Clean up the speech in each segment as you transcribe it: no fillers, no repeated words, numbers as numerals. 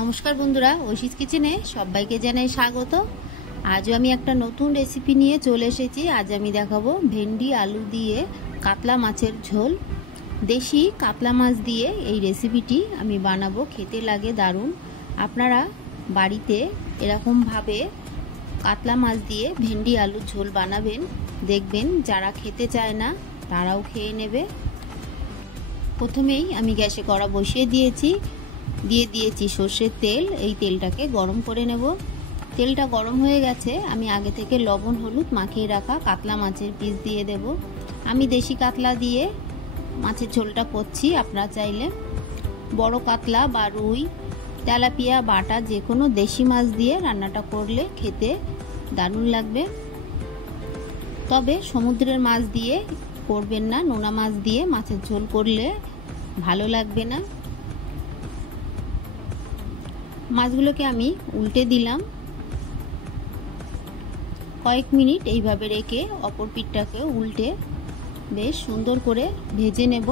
নমস্কার বন্ধুরা, ঐশীস কিচেনে সবাইকে জানাই স্বাগত। আজও আমি একটা নতুন রেসিপি নিয়ে চলে এসেছি। আজ আমি দেখাবো ভেন্ডি আলু দিয়ে কাতলা মাছের ঝোল। দেশি কাতলা মাছ দিয়ে এই রেসিপিটি আমি বানাবো, খেতে লাগে দারুণ। আপনারা বাড়িতে এরকমভাবে কাতলা মাছ দিয়ে ভেন্ডি আলুর ঝোল বানাবেন, দেখবেন যারা খেতে চায় না তারাও খেয়ে নেবে। প্রথমেই আমি গ্যাসে কড়া বসিয়ে দিয়েছি সর্ষের তেল। এই তেলটাকে গরম করে নেব। তেলটা গরম হয়ে গেছে, আমি আগে থেকে লবণ হলুদ মাখিয়ে রাখা কাতলা মাছের পিস দিয়ে দেব। আমি দেশি কাতলা দিয়ে মাছের ঝোলটা করছি। আপনারা চাইলে বড় কাতলা বা রুই, তেলাপিয়া, বাটা যে কোনো দেশি মাছ দিয়ে রান্নাটা করলে খেতে দারুণ লাগবে। তবে সমুদ্রের মাছ দিয়ে করবেন না, নোনা মাছ দিয়ে মাছের ঝোল করলে ভালো লাগবে না। মাছগুলোকে আমি উল্টে দিলাম। কয়েক মিনিট এইভাবে রেখে অপর পিঠটাকে উল্টে বেশ সুন্দর করে ভেজে নেব।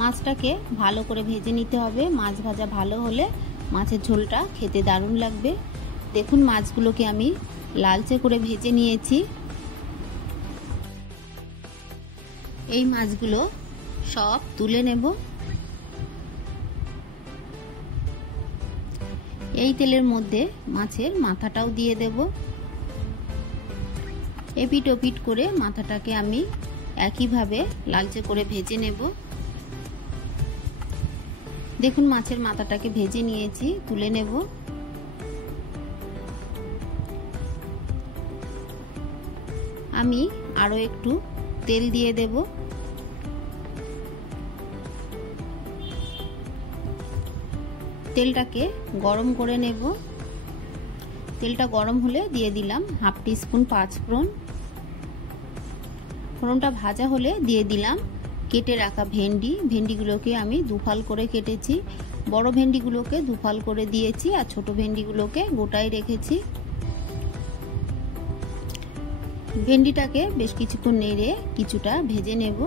মাছটাকে ভালো করে ভেজে নিতে হবে। মাছ ভাজা ভালো হলে মাছের ঝোলটা খেতে দারুণ লাগবে। দেখুন মাছগুলোকে আমি লালচে করে ভেজে নিয়েছি। এই মাছগুলো সব তুলে নেব। এই তেলের মধ্যে মাছের মাথাটাও দিয়ে দেব। এপিট ওপিট করে মাথাটাকে আমি একইভাবে লালচে করে ভেজে নেব। দেখুন মাছের মাথাটাকে ভেজে নিয়েছি, তুলে নেব। আমি আরো একটু তেল দিয়ে দেব। তেলটাকে গরম করে নেব। তেলটা গরম হলে দিয়ে দিলাম হাফ টিস্পুন পাঁচফোড়ন। ফোড়নটা ভাজা হলে দিয়ে দিলাম কেটে রাখা ভেন্ডিগুলোকে আমি দুফাল করে কেটেছি। বড় ভেন্ডিগুলোকে দুফাল করে দিয়েছি আর ছোট ভেন্ডিগুলোকে গোটাই রেখেছি। ভেন্ডিটাকে বেশ কিছুক্ষণ নেড়ে কিছুটা ভেজে নেব।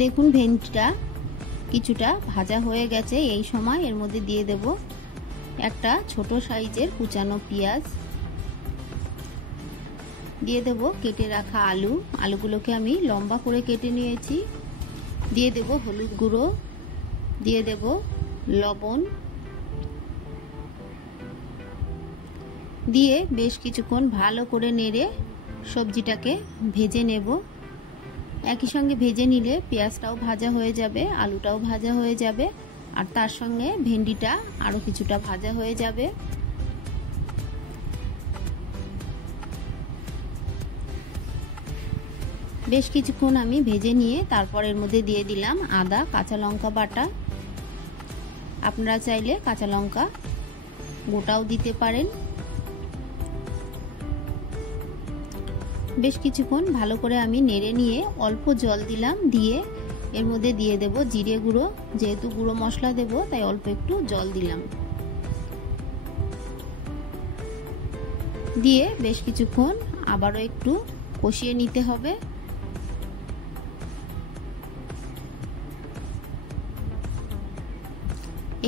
দেখুন ভেন্ডিটা কিছুটা ভাজা হয়ে গেছে। এই সময় এর মধ্যে দিয়ে দেব একটা ছোট সাইজের কুচানো পেঁয়াজ, দিয়ে দেব কেটে রাখা আলুগুলোকে আমি লম্বা করে কেটে নিয়েছি। দিয়ে দেব হলুদ গুঁড়ো, দিয়ে দেব লবণ, দিয়ে বেশ কিছুক্ষণ ভালো করে নেড়ে সবজিটাকে ভেজে নেব। একই সঙ্গে ভেজে নিলে পেঁয়াজটাও ভাজা হয়ে যাবে, আলুটাও ভাজা হয়ে যাবে, আর তার সঙ্গে ভেন্ডিটা আরো কিছুটা ভাজা হয়ে যাবে। বেশ কিছুক্ষণ আমি ভেজে নিয়ে তারপর এর মধ্যে দিয়ে দিলাম আদা কাঁচা লঙ্কা বাটা। আপনারা চাইলে কাঁচা লঙ্কা গোটাও দিতে পারেন। বেশ কিছুক্ষণ ভালো করে আমি নেড়ে নিয়ে অল্প জল দিলাম। দিয়ে এর মধ্যে দিয়ে দেব জিরে গুঁড়ো। যেহেতু গুঁড়ো মশলা দেব তাই অল্প একটু জল দিলাম। দিয়ে বেশ কিছুক্ষণ আবারও একটু কষিয়ে নিতে হবে।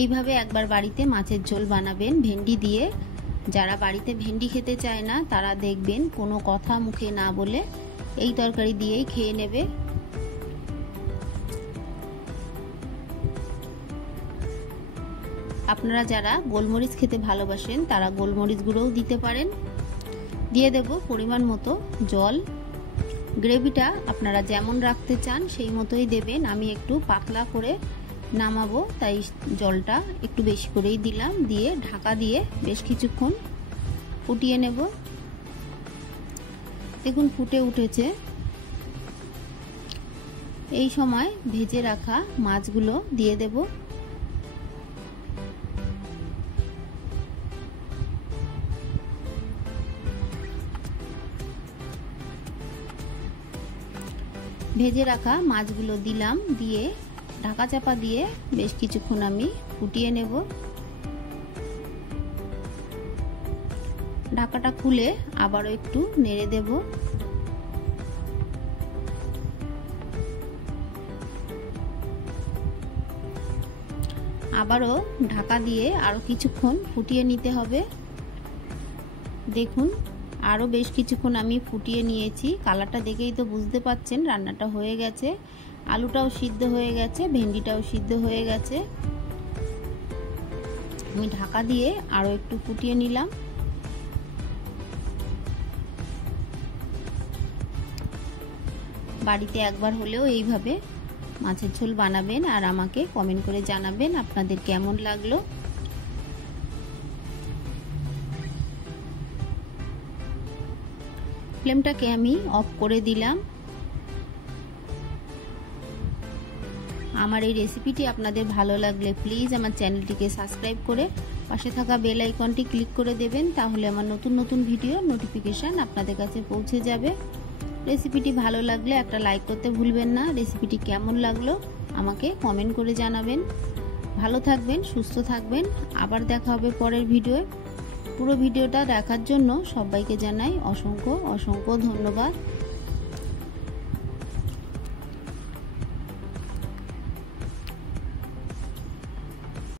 এইভাবে একবার বাড়িতে মাছের ঝোল বানাবেন ভেন্ডি দিয়ে। যারা বাড়িতে ভেন্ডি খেতে চায় না তারা দেখবেন কোনো কথা মুখে না বলে এই তরকারি দিয়েই খেয়ে নেবে। আপনারা যারা গোলমরিচ খেতে ভালোবাসেন তারা গোলমরিচ গুঁড়োও দিতে পারেন। দিয়ে দেব পরিমাণ মতো জল। গ্রেভিটা আপনারা যেমন রাখতে চান সেই মতোই দেবেন। আমি একটু পাতলা করে নামাবো তাই জলটা একটু বেশি করেই দিলাম। দিয়ে ঢাকা দিয়ে বেশ কিছুক্ষণ ফুটিয়ে নেব। দেখুন ফুটে উঠেছে। এই সময় ভেজে রাখা মাছগুলো দিয়ে দেব। ভেজে রাখা মাছগুলো দিলাম, দিয়ে ঢাকা চাপা দিয়ে বেশ কিছুক্ষণ আমি ফুটিয়ে নেব। ঢাকাটা খুলে আবারও একটু নেড়ে দেব। আবারও ঢাকা দিয়ে আরো কিছুক্ষণ ফুটিয়ে নিতে হবে। দেখুন আরো বেশ কিছুক্ষণ আমি ফুটিয়ে নিয়েছি। কালারটা দেখেই তো বুঝতে পাচ্ছেন রান্নাটা হয়ে গেছে। আলুটাও সিদ্ধ হয়ে গেছে, ভেন্ডিটাও সিদ্ধ হয়ে গেছে। আমি ঢাকা দিয়ে আরো একটু ফুটিয়ে নিলাম। বাড়িতে একবার হলেও এইভাবে মাছের ঝোল বানাবেন আর আমাকে কমেন্ট করে জানাবেন আপনাদের কেমন লাগলো। ফ্লেমটাকে আমি অফ করে দিলাম। আমার এই রেসিপিটি আপনাদের ভালো লাগলে প্লিজ আমার চ্যানেলটিকে সাবস্ক্রাইব করে পাশে থাকা বেল আইকনটি ক্লিক করে দেবেন, তাহলে আমার নতুন নতুন ভিডিও নোটিফিকেশান আপনাদের কাছে পৌঁছে যাবে। রেসিপিটি ভালো লাগলে একটা লাইক করতে ভুলবেন না। রেসিপিটি কেমন লাগলো আমাকে কমেন্ট করে জানাবেন। ভালো থাকবেন, সুস্থ থাকবেন। আবার দেখা হবে পরের ভিডিওয়ে। পুরো ভিডিওটা দেখার জন্য সবাইকে জানাই অসংখ্য অসংখ্য ধন্যবাদ।